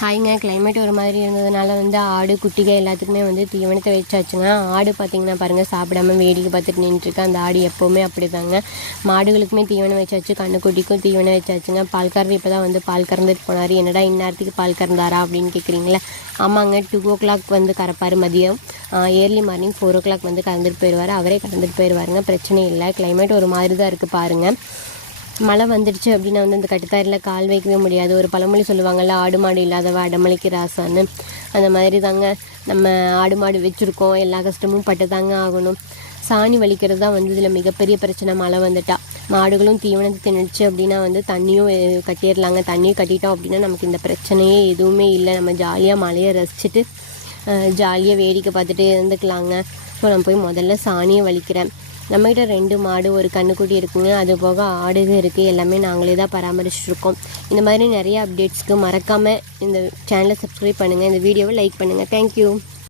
ஹாய்ங்க. Climate ஒரு மாதிரி இருந்ததுனால வந்து ஆடு குட்டிகள் எல்லாத்துக்குமே வந்து தீவனத்தை வச்சாச்சுங்க. ஆடு பார்த்திங்கன்னா பாருங்கள், சாப்பிடாம வேடிக்கை பார்த்துட்டு நின்றுருக்கு. அந்த ஆடு எப்போவுமே அப்படி தாங்க. மாடுகளுக்குமே தீவனம் வச்சாச்சு, கண்ணுக்குட்டிக்கும் தீவனம் வச்சாச்சுங்க. பால்காரர் இப்போ தான் வந்து பால் கறந்துட்டு போனார். என்னடா இந்நேரத்துக்கு பால் கறந்தாரா அப்படின்னு கேட்குறீங்களே. ஆமாங்க, 2 o'clock வந்து கறப்பார். மதியம் ஏர்லி மார்னிங் 4 o'clock வந்து கறந்துட்டு போயிடுவார். அவரே கறந்துட்டு போயிடுவாருங்க, பிரச்சனை இல்லை. கிளைமேட் ஒரு மாதிரி தான் இருக்குது பாருங்கள். மழை வந்துடுச்சு அப்படின்னா வந்து அந்த கட்டுத்தாரில் கால் வைக்கவே முடியாது. ஒரு பழமொழி சொல்லுவாங்கள்ல, ஆடு மாடு இல்லாதவ அடமலைக்கு ராசான்னு. அந்த மாதிரி தாங்க, நம்ம ஆடு மாடு வச்சுருக்கோம், எல்லா கஷ்டமும் பட்டு தாங்க ஆகணும். சாணி வலிக்கிறது தான் வந்து இதில் மிகப்பெரிய பிரச்சனை. மழை வந்துட்டா மாடுகளும் தீவனத்தை திணிச்சு அப்படின்னா வந்து தண்ணியும் கட்டிடலாங்க. தண்ணியும் கட்டிட்டோம் அப்படின்னா நமக்கு இந்த பிரச்சனையே எதுவுமே இல்லை. நம்ம ஜாலியாக மழையை ரசிச்சுட்டு ஜாலியாக வேடிக்கை பார்த்துட்டு இருந்துக்கலாங்க. ஸோ நான் போய் முதல்ல சாணியை வலிக்கிறேன். நம்மகிட்ட 2 மாடு, ஒரு கன்றுக்குட்டி இருக்குங்க. அது போக ஆடுக இருக்குது. எல்லாமே நாங்களே தான் பராமரிச்சுட்ருக்கோம். இந்த மாதிரி நிறைய அப்டேட்ஸ்க்கு மறக்காமல் இந்த சேனலை சப்ஸ்கிரைப் பண்ணுங்கள். இந்த வீடியோவை லைக் பண்ணுங்கள். தேங்க்யூ.